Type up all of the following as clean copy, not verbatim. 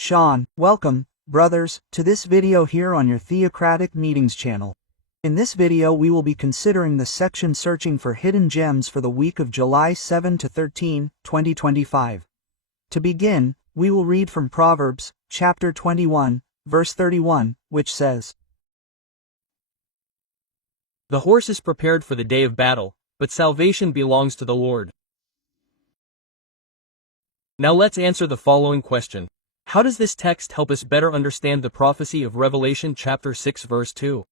Sean, welcome, brothers, to this video here on your Theocratic Meetings channel. In this video we will be considering the section Searching for Hidden Gems for the week of July 7 to 13, 2025. To begin, we will read from Proverbs, chapter 21, verse 31, which says, "The horse is prepared for the day of battle, but salvation belongs to the Lord." Now let's answer the following question. How does this text help us better understand the prophecy of Revelation chapter 6 verse 2?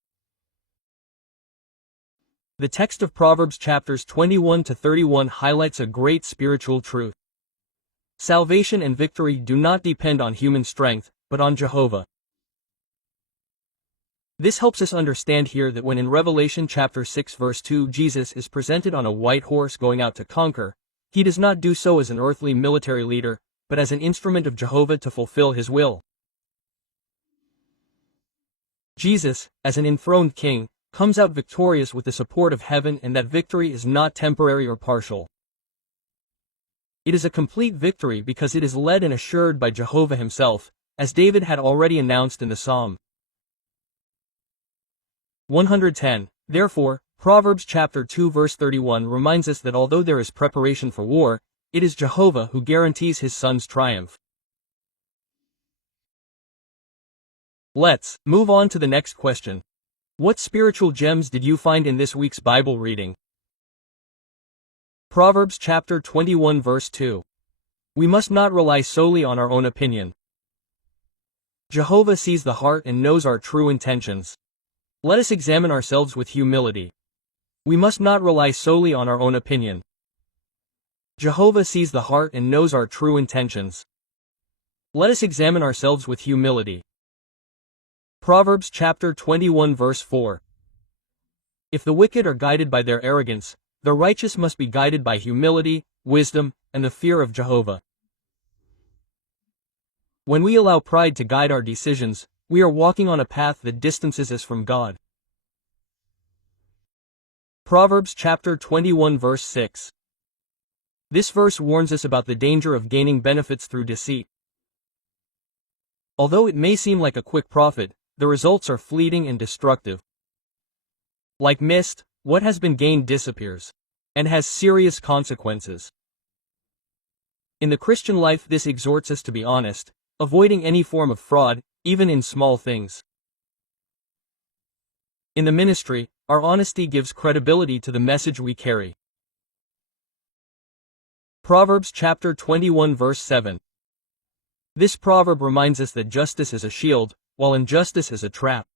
The text of Proverbs chapters 21 to 31 highlights a great spiritual truth. Salvation and victory do not depend on human strength, but on Jehovah. This helps us understand here that when in Revelation chapter 6 verse 2 Jesus is presented on a white horse going out to conquer, he does not do so as an earthly military leader, but as an instrument of Jehovah to fulfill his will. Jesus, as an enthroned king, comes out victorious with the support of heaven, and that victory is not temporary or partial. It is a complete victory because it is led and assured by Jehovah himself, as David had already announced in the Psalm 110. Therefore, Proverbs chapter 2 verse 31 reminds us that although there is preparation for war, it is Jehovah who guarantees his son's triumph. Let's move on to the next question. What spiritual gems did you find in this week's Bible reading? Proverbs chapter 21 verse 2. We must not rely solely on our own opinion. Jehovah sees the heart and knows our true intentions. Let us examine ourselves with humility. We must not rely solely on our own opinion. Jehovah sees the heart and knows our true intentions. Let us examine ourselves with humility. Proverbs chapter 21 verse 4. If the wicked are guided by their arrogance, the righteous must be guided by humility, wisdom, and the fear of Jehovah. When we allow pride to guide our decisions, we are walking on a path that distances us from God. Proverbs chapter 21 verse 6. This verse warns us about the danger of gaining benefits through deceit. Although it may seem like a quick profit, the results are fleeting and destructive. Like mist, what has been gained disappears, and has serious consequences. In the Christian life, this exhorts us to be honest, avoiding any form of fraud, even in small things. In the ministry, our honesty gives credibility to the message we carry. Proverbs chapter 21 verse 7. This proverb reminds us that justice is a shield, while injustice is a trap.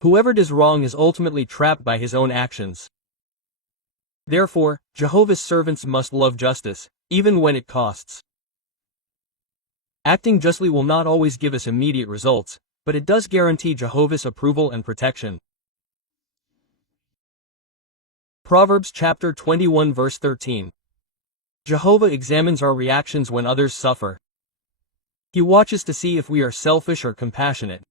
Whoever does wrong is ultimately trapped by his own actions. Therefore, Jehovah's servants must love justice, even when it costs. Acting justly will not always give us immediate results, but it does guarantee Jehovah's approval and protection. Proverbs chapter 21 verse 13. Jehovah examines our reactions when others suffer. He watches to see if we are selfish or compassionate.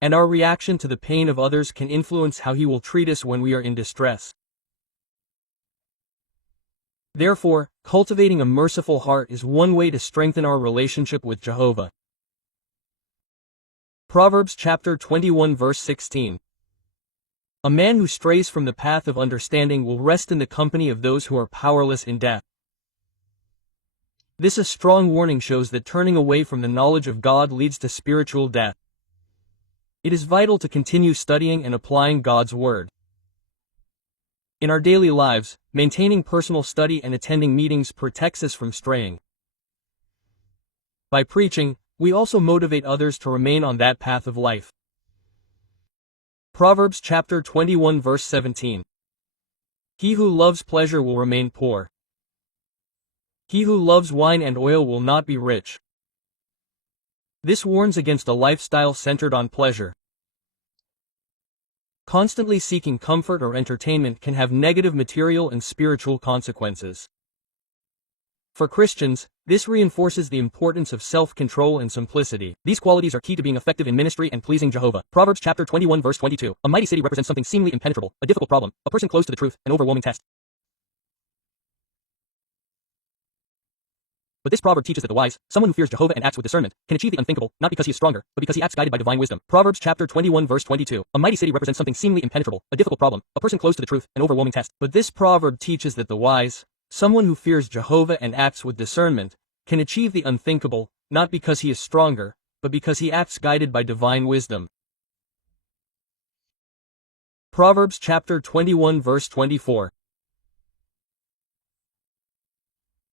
And our reaction to the pain of others can influence how he will treat us when we are in distress. Therefore, cultivating a merciful heart is one way to strengthen our relationship with Jehovah. Proverbs chapter 21 verse 16. A man who strays from the path of understanding will rest in the company of those who are powerless in death. This a strong warning shows that turning away from the knowledge of God leads to spiritual death. It is vital to continue studying and applying God's Word. In our daily lives, maintaining personal study and attending meetings protects us from straying. By preaching, we also motivate others to remain on that path of life. Proverbs chapter 21 verse 17. He who loves pleasure will remain poor. He who loves wine and oil will not be rich. This warns against a lifestyle centered on pleasure. Constantly seeking comfort or entertainment can have negative material and spiritual consequences. For Christians, this reinforces the importance of self-control and simplicity. These qualities are key to being effective in ministry and pleasing Jehovah. Proverbs chapter 21 verse 22. A mighty city represents something seemingly impenetrable, a difficult problem, a person close to the truth, an overwhelming test. But this proverb teaches that the wise, someone who fears Jehovah and acts with discernment, can achieve the unthinkable, not because he is stronger, but because he acts guided by divine wisdom. Proverbs chapter 21 verse 22. A mighty city represents something seemingly impenetrable, a difficult problem, a person close to the truth, an overwhelming test. But this proverb teaches that the wise, someone who fears Jehovah and acts with discernment, can achieve the unthinkable, not because he is stronger, but because he acts guided by divine wisdom. Proverbs chapter 21 verse 24.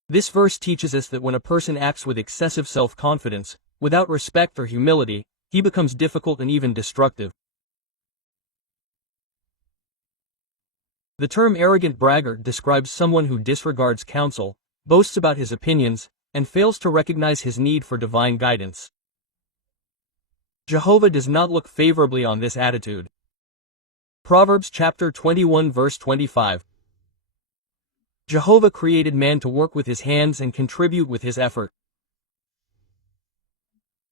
This verse teaches us that when a person acts with excessive self-confidence, without respect or humility, he becomes difficult and even destructive. The term arrogant braggart describes someone who disregards counsel, boasts about his opinions, and fails to recognize his need for divine guidance. Jehovah does not look favorably on this attitude. Proverbs chapter 21 verse 25. Jehovah created man to work with his hands and contribute with his effort.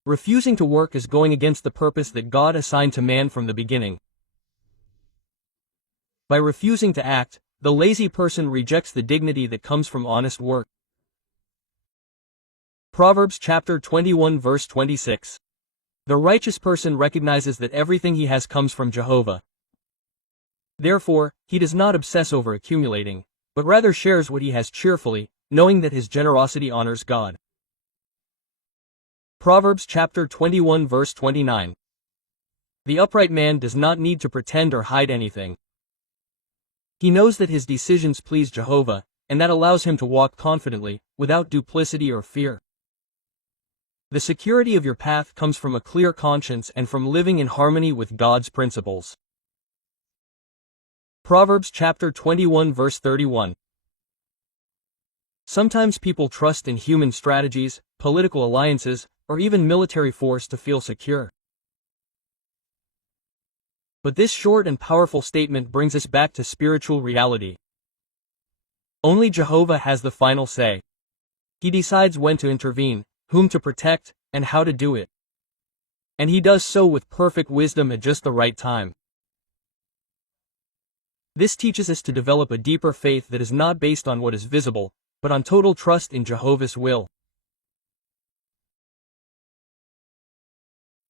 Refusing to work is going against the purpose that God assigned to man from the beginning. By refusing to act, the lazy person rejects the dignity that comes from honest work. Proverbs chapter 21 verse 26. The righteous person recognizes that everything he has comes from Jehovah. Therefore, he does not obsess over accumulating, but rather shares what he has cheerfully, knowing that his generosity honors God. Proverbs chapter 21 verse 29. The upright man does not need to pretend or hide anything. He knows that his decisions please Jehovah, and that allows him to walk confidently, without duplicity or fear. The security of your path comes from a clear conscience and from living in harmony with God's principles. Proverbs chapter 21 verse 31. Sometimes people trust in human strategies, political alliances, or even military force to feel secure. But this short and powerful statement brings us back to spiritual reality. Only Jehovah has the final say. He decides when to intervene, whom to protect, and how to do it. And he does so with perfect wisdom at just the right time. This teaches us to develop a deeper faith that is not based on what is visible, but on total trust in Jehovah's will.